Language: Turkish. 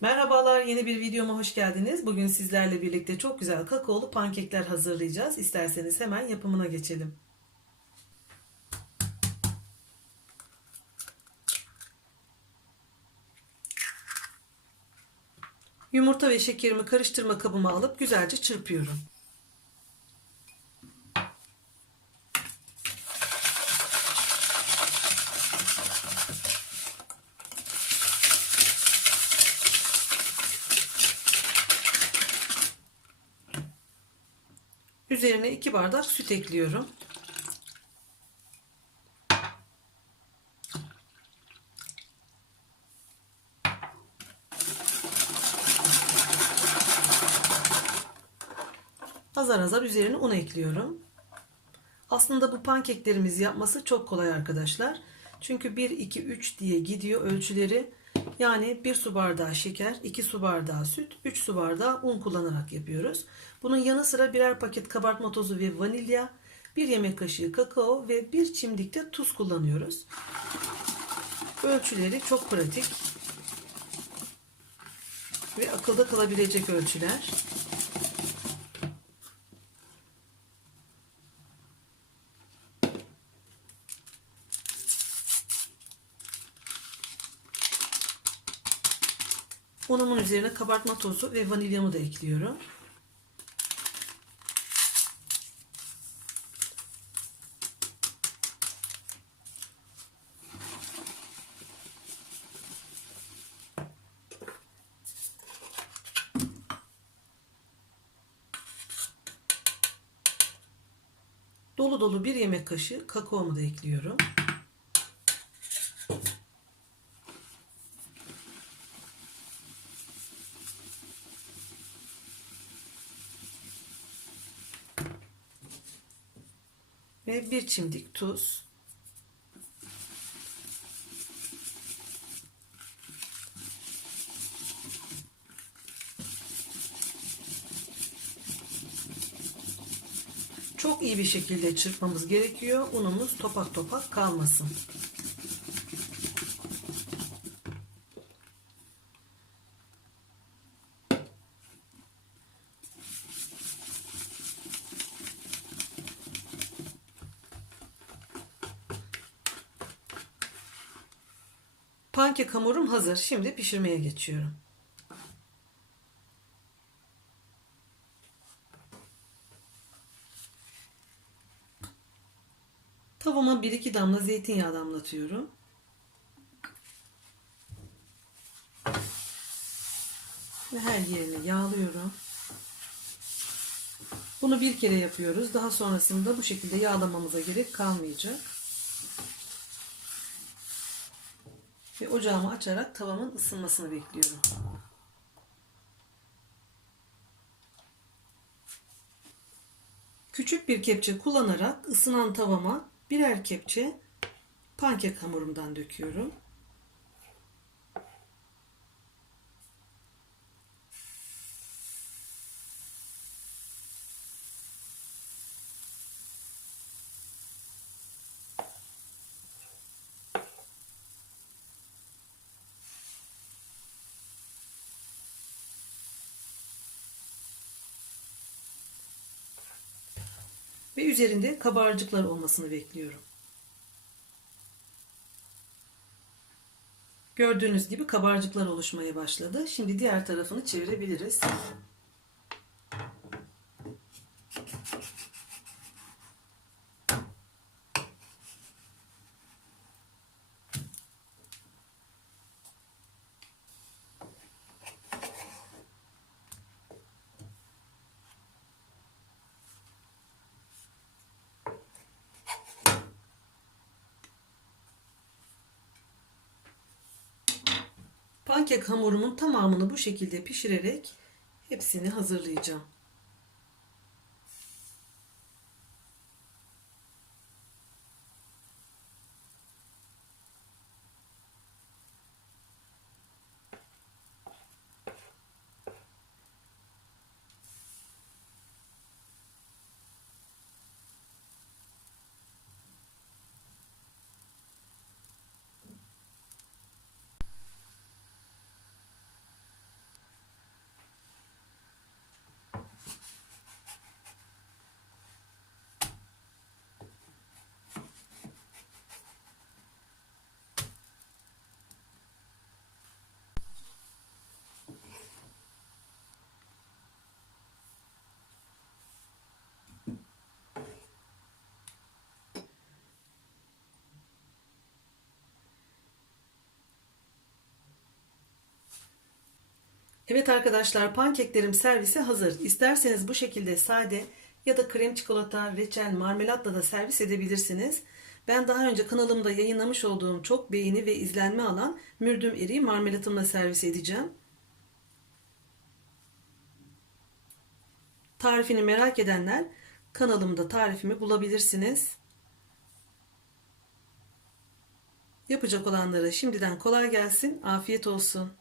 Merhabalar, yeni bir videoma hoş geldiniz. Bugün sizlerle birlikte çok güzel kakaolu pankekler hazırlayacağız. İsterseniz hemen yapımına geçelim. Yumurta ve şekerimi karıştırma kabıma alıp güzelce çırpıyorum. Üzerine 2 bardak süt ekliyorum. Azar azar üzerine un ekliyorum. Aslında bu pankeklerimizi yapması çok kolay arkadaşlar. Çünkü 1, 2, 3 diye gidiyor ölçüleri. Yani 1 su bardağı şeker, 2 su bardağı süt, 3 su bardağı un kullanarak yapıyoruz. Bunun yanı sıra birer paket kabartma tozu ve vanilya, 1 yemek kaşığı kakao ve 1 çimdik de tuz kullanıyoruz. Ölçüleri çok pratik ve akılda kalabilecek ölçüler. Unumun üzerine kabartma tozu ve vanilyamı da ekliyorum. Dolu dolu bir yemek kaşığı kakaomu da ekliyorum. Ve bir çimdik tuz. Çok iyi bir şekilde çırpmamız gerekiyor. Unumuz topak topak kalmasın. Pankek hamurum hazır. Şimdi pişirmeye geçiyorum. Tavama 1-2 damla zeytinyağı damlatıyorum. Ve her yerini yağlıyorum. Bunu bir kere yapıyoruz. Daha sonrasında bu şekilde yağlamamıza gerek kalmayacak. Ve ocağımı açarak tavamın ısınmasını bekliyorum. Küçük bir kepçe kullanarak ısınan tavama birer kepçe pankek hamurumdan döküyorum. Ve üzerinde kabarcıklar olmasını bekliyorum. Gördüğünüz gibi kabarcıklar oluşmaya başladı. Şimdi diğer tarafını çevirebiliriz. Pankek hamurumun tamamını bu şekilde pişirerek hepsini hazırlayacağım. Evet arkadaşlar pankeklerim servise hazır. İsterseniz bu şekilde sade ya da krem çikolata, reçel, marmelatla da servis edebilirsiniz. Ben daha önce kanalımda yayınlamış olduğum çok beğeni ve izlenme alan mürdüm eriği marmelatımla servis edeceğim. Tarifini merak edenler kanalımda tarifimi bulabilirsiniz. Yapacak olanlara şimdiden kolay gelsin, afiyet olsun.